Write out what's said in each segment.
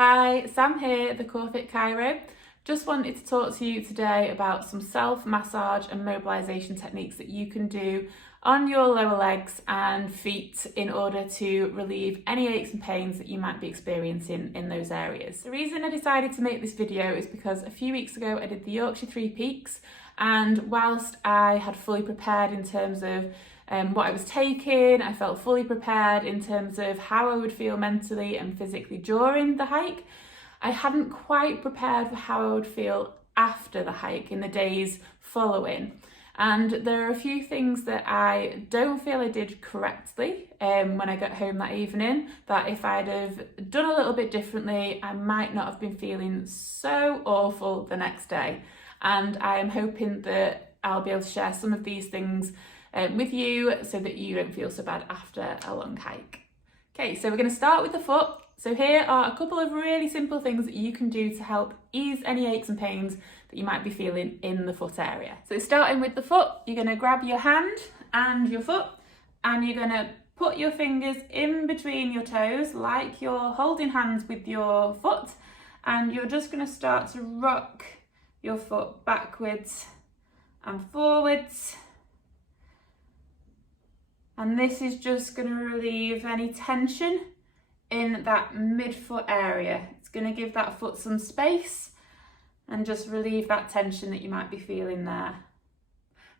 Hi, Sam here, the CoreFit Chiro. Just wanted to talk to you today about some self-massage and mobilisation techniques that you can do on your lower legs and feet in order to relieve any aches and pains that you might be experiencing in those areas. The reason I decided to make this video is because a few weeks ago I did the Yorkshire Three Peaks, and whilst I had fully prepared in terms of what I was taking, I felt fully prepared in terms of how I would feel mentally and physically during the hike, I hadn't quite prepared for how I would feel after the hike in the days following. And there are a few things that I don't feel I did correctly when I got home that evening, that if I'd have done a little bit differently, I might not have been feeling so awful the next day. And I am hoping that I'll be able to share some of these things with you so that you don't feel so bad after a long hike. Okay, so we're going to start with the foot. So here are a couple of really simple things that you can do to help ease any aches and pains that you might be feeling in the foot area. So starting with the foot, you're going to grab your hand and your foot, and you're going to put your fingers in between your toes like you're holding hands with your foot, and you're just going to start to rock your foot backwards and forwards. And this is just going to relieve any tension in that midfoot area. It's going to give that foot some space and just relieve that tension that you might be feeling there.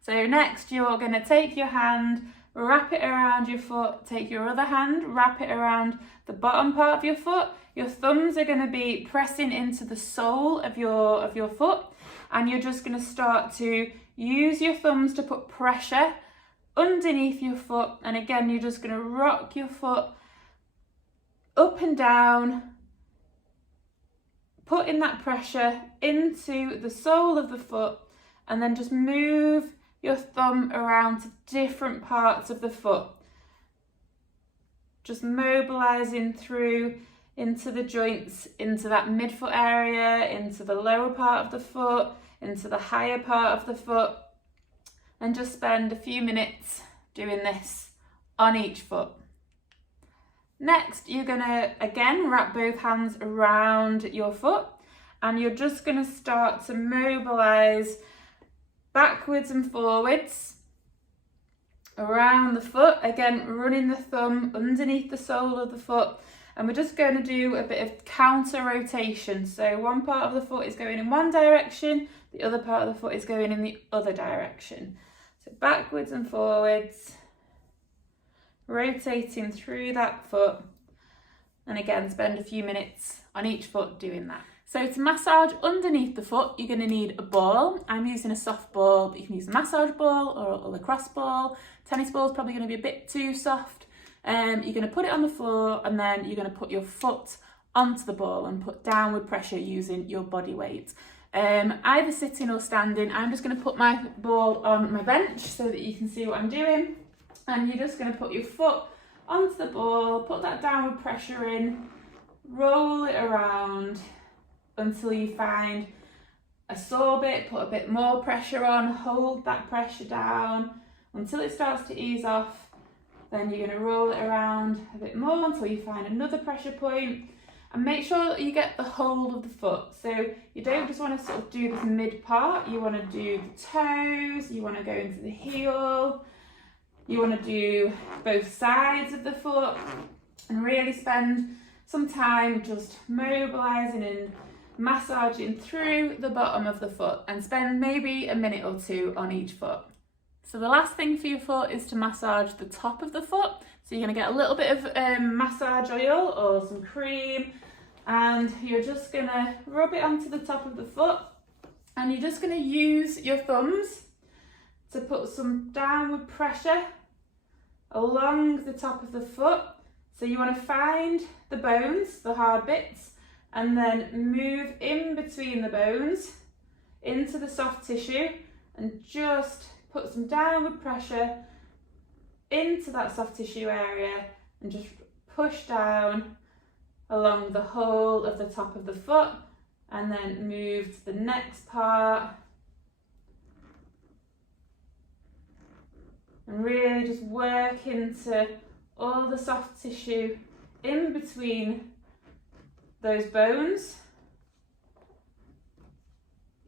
So next, you're going to take your hand, wrap it around your foot, take your other hand, wrap it around the bottom part of your foot. Your thumbs are going to be pressing into the sole of your foot, and you're just going to start to use your thumbs to put pressure underneath your foot, and again you're just going to rock your foot up and down, putting that pressure into the sole of the foot, and then just move your thumb around to different parts of the foot, just mobilising through into the joints, into that midfoot area, into the lower part of the foot, into the higher part of the foot, and just spend a few minutes doing this on each foot. Next, you're going to again wrap both hands around your foot, and you're just going to start to mobilise backwards and forwards around the foot, again running the thumb underneath the sole of the foot, and we're just going to do a bit of counter rotation. So one part of the foot is going in one direction, the other part of the foot is going in the other direction. So backwards and forwards, rotating through that foot, and again spend a few minutes on each foot doing that. So to massage underneath the foot, you're going to need a ball. I'm using a soft ball, but you can use a massage ball or a lacrosse ball. Tennis ball is probably going to be a bit too soft. You're going to put it on the floor, and then you're going to put your foot onto the ball and put downward pressure using your body weight. Either sitting or standing. I'm just going to put my ball on my bench so that you can see what I'm doing. And you're just going to put your foot onto the ball, put that downward pressure in, roll it around until you find a sore bit, put a bit more pressure on, hold that pressure down until it starts to ease off. Then you're going to roll it around a bit more until you find another pressure point, and make sure that you get the hold of the foot. So you don't just want to sort of do this mid part, you want to do the toes, you want to go into the heel, you want to do both sides of the foot, and really spend some time just mobilising and massaging through the bottom of the foot, and spend maybe a minute or two on each foot. So the last thing for your foot is to massage the top of the foot. So you're going to get a little bit of massage oil or some cream, and you're just going to rub it onto the top of the foot, and you're just going to use your thumbs to put some downward pressure along the top of the foot. So you want to find the bones, the hard bits, and then move in between the bones into the soft tissue, and just put some downward pressure into that soft tissue area, and just push down along the whole of the top of the foot, and then move to the next part, and really just work into all the soft tissue in between those bones,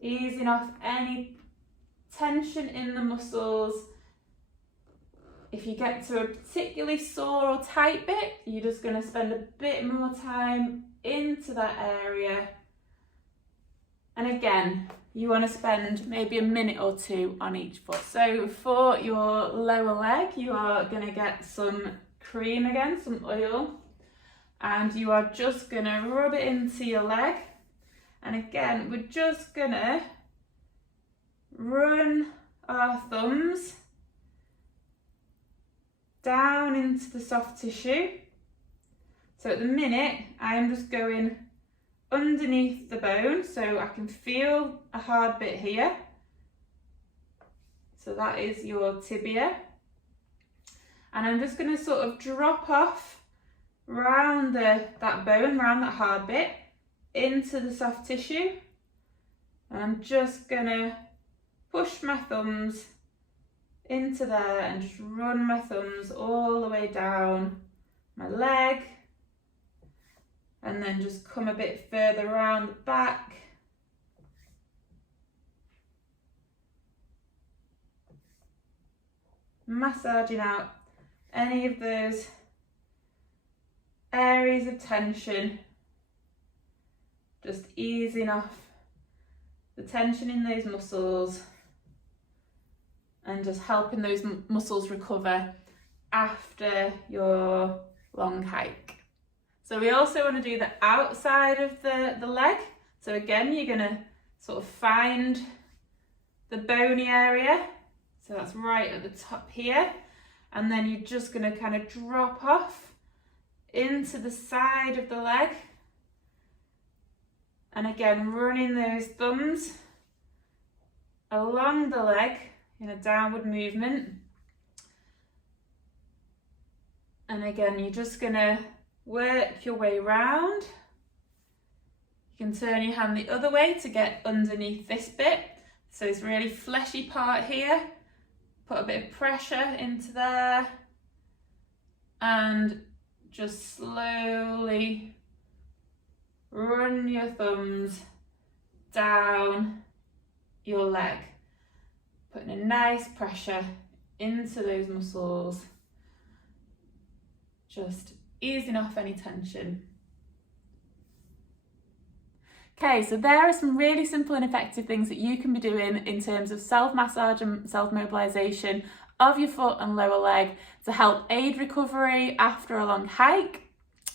easing off any tension in the muscles. If you get to a particularly sore or tight bit, you're just going to spend a bit more time into that area. And again, you want to spend maybe a minute or two on each foot. So for your lower leg, you are going to get some cream again, some oil, and you are just going to rub it into your leg. And again, we're just going to run our thumbs down into the soft tissue. So at the minute, I'm just going underneath the bone, so I can feel a hard bit here. So that is your tibia. And I'm just going to sort of drop off round that bone, round that hard bit, into the soft tissue. And I'm just going to push my thumbs into there and just run my thumbs all the way down my leg, and then just come a bit further around the back. Massaging out any of those areas of tension, just easing off the tension in those muscles and just helping those muscles recover after your long hike. So we also want to do the outside of the leg. So again, you're going to sort of find the bony area. So that's right at the top here. And then you're just going to kind of drop off into the side of the leg. And again, running those thumbs along the leg in a downward movement. And again, you're just going to work your way round. You can turn your hand the other way to get underneath this bit. So this really fleshy part here. Put a bit of pressure into there. And just slowly run your thumbs down your leg, putting a nice pressure into those muscles, just easing off any tension. Okay, so there are some really simple and effective things that you can be doing in terms of self-massage and self-mobilisation of your foot and lower leg to help aid recovery after a long hike,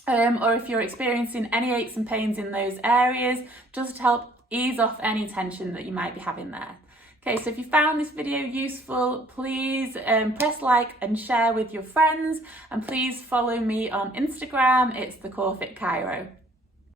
or if you're experiencing any aches and pains in those areas, just to help ease off any tension that you might be having there. Okay, so if you found this video useful, please press like and share with your friends, and please follow me on Instagram. It's the Core Fit Cairo.